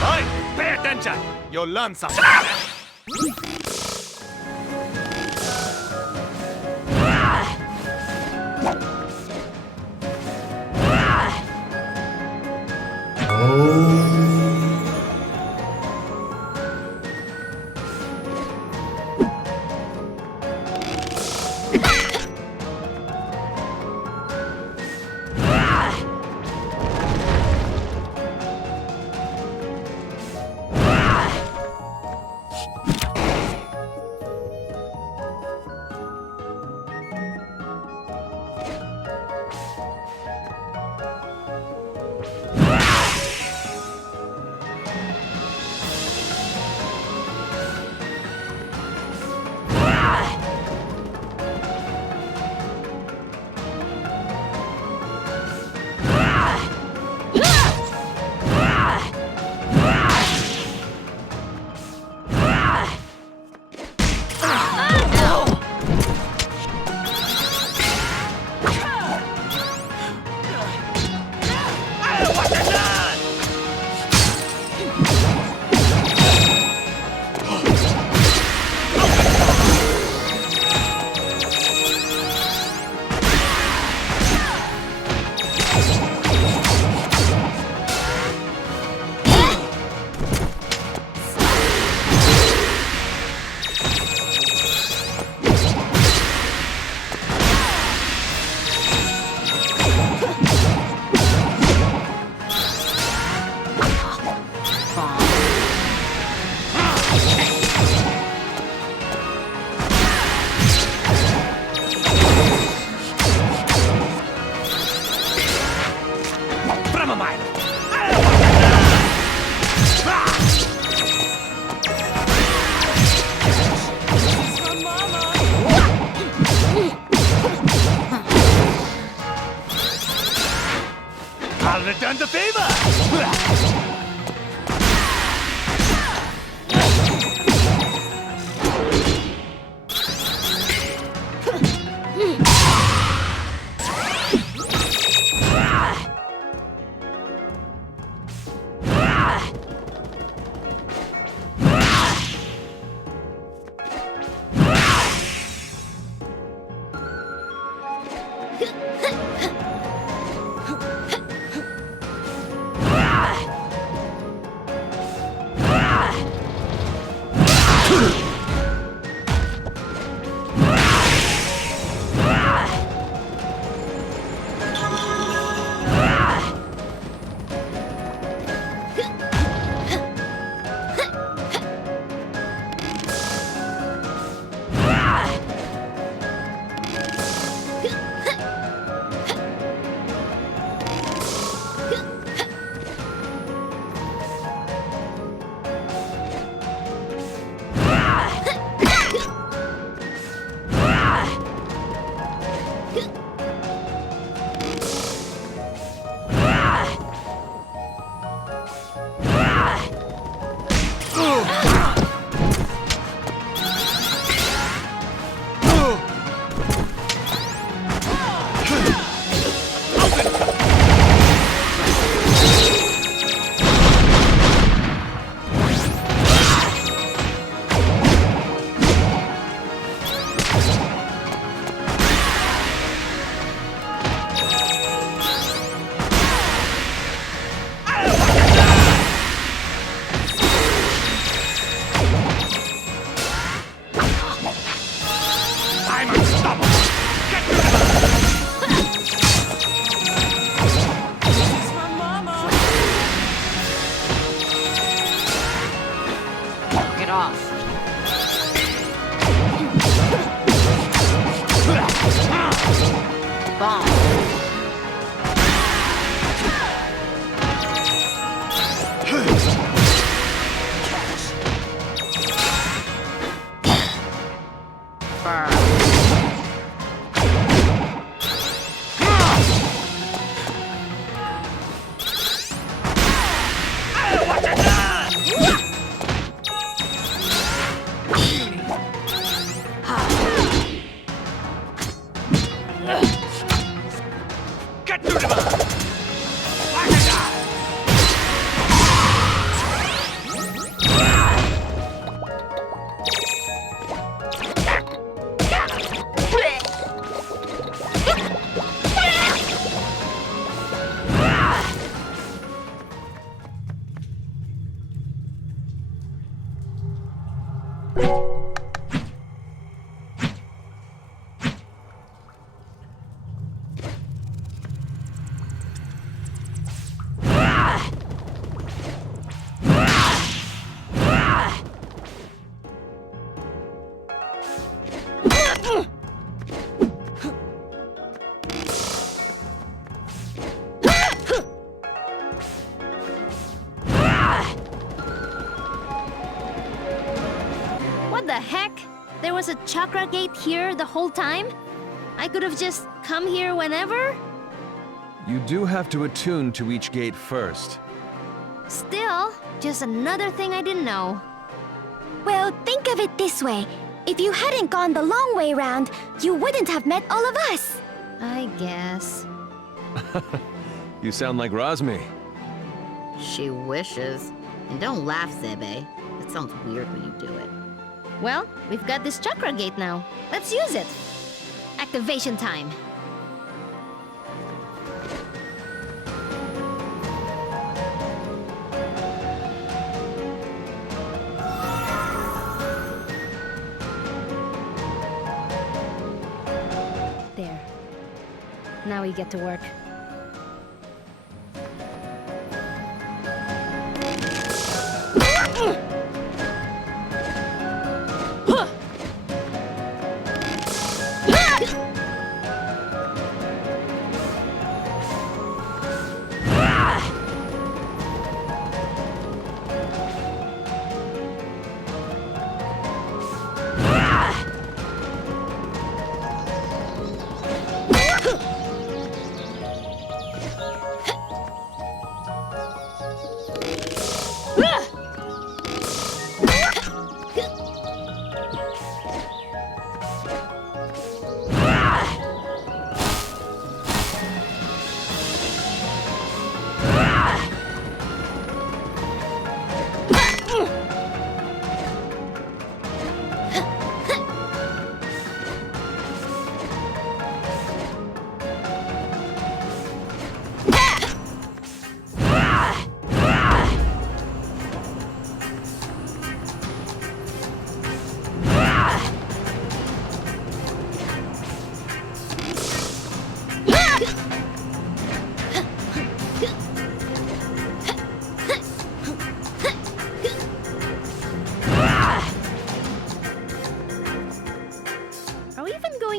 Hey, pay attention! You'll learn something. I'll return the favor! heck? There was a chakra gate here the whole time? I could have just come here whenever? You do have to attune to each gate first. Still, just another thing I didn't know. Well, think of it this way. If you hadn't gone the long way round, you wouldn't have met all of us. I guess. You sound like Razmi. She wishes. And don't laugh, Zebe. It sounds weird when you do it. Well, we've got this chakra gate now. Let's use it. Activation time. There. Now we get to work.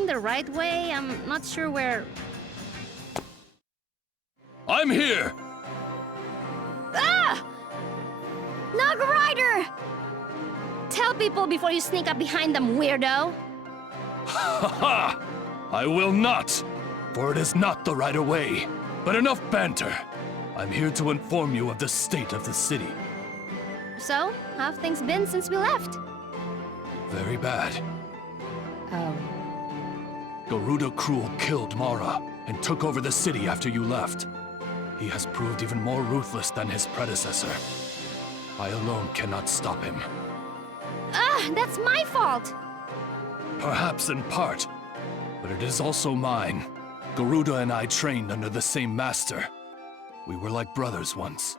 The right way? I'm not sure where... I'm here! Ah! Nog Rider! Tell people before you sneak up behind them, weirdo! Ha ha! I will not! For it is not the right way. But enough banter. I'm here to inform you of the state of the city. So, how have things been since we left? Very bad. Oh. Garuda Cruel killed Mara and took over the city after you left. He has proved even more ruthless than his predecessor. I alone cannot stop him. Ah, that's my fault! Perhaps in part, but it is also mine. Garuda and I trained under the same master. We were like brothers once.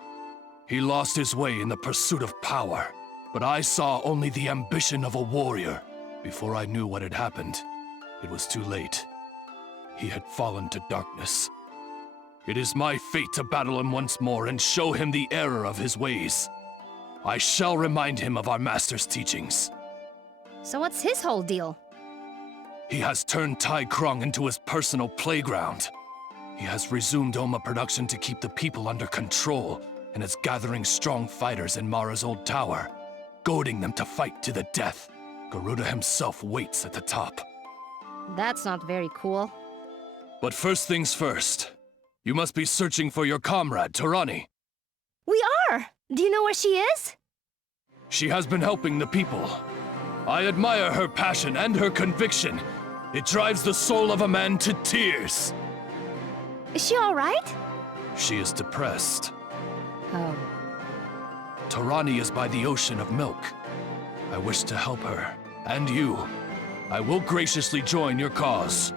He lost his way in the pursuit of power, but I saw only the ambition of a warrior. Before I knew what had happened, it was too late. He had fallen to darkness. It is my fate to battle him once more and show him the error of his ways. I shall remind him of our master's teachings. So what's his whole deal? He has turned Tai Krung into his personal playground. He has resumed Oma production to keep the people under control, and is gathering strong fighters in Mara's old tower, goading them to fight to the death. Garuda himself waits at the top. That's not very cool. But first things first. You must be searching for your comrade, Tarani. We are! Do you know where she is? She has been helping the people. I admire her passion and her conviction. It drives the soul of a man to tears. Is she alright? She is depressed. Oh. Tarani is by the ocean of milk. I wish to help her, and you. I will graciously join your cause.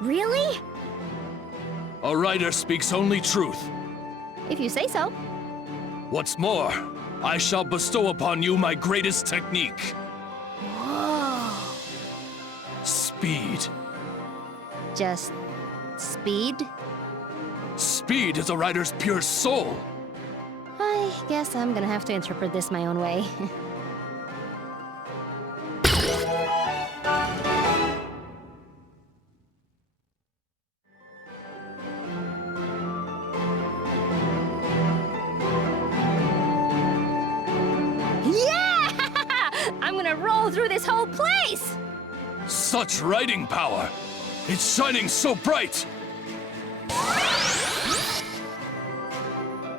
Really? A writer speaks only truth. If you say so. What's more, I shall bestow upon you my greatest technique. Whoa. Speed. Just... speed? Speed is a writer's pure soul. I guess I'm gonna have to interpret this my own way. through this whole place! Such writing power! It's shining so bright!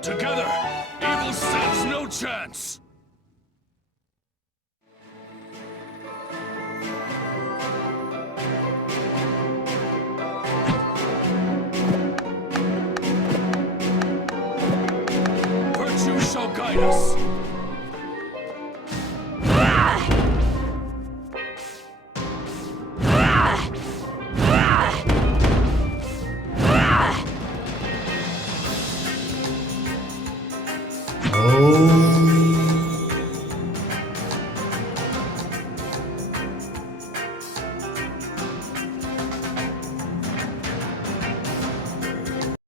Together, evil stands no chance! Virtue shall guide us! Oh.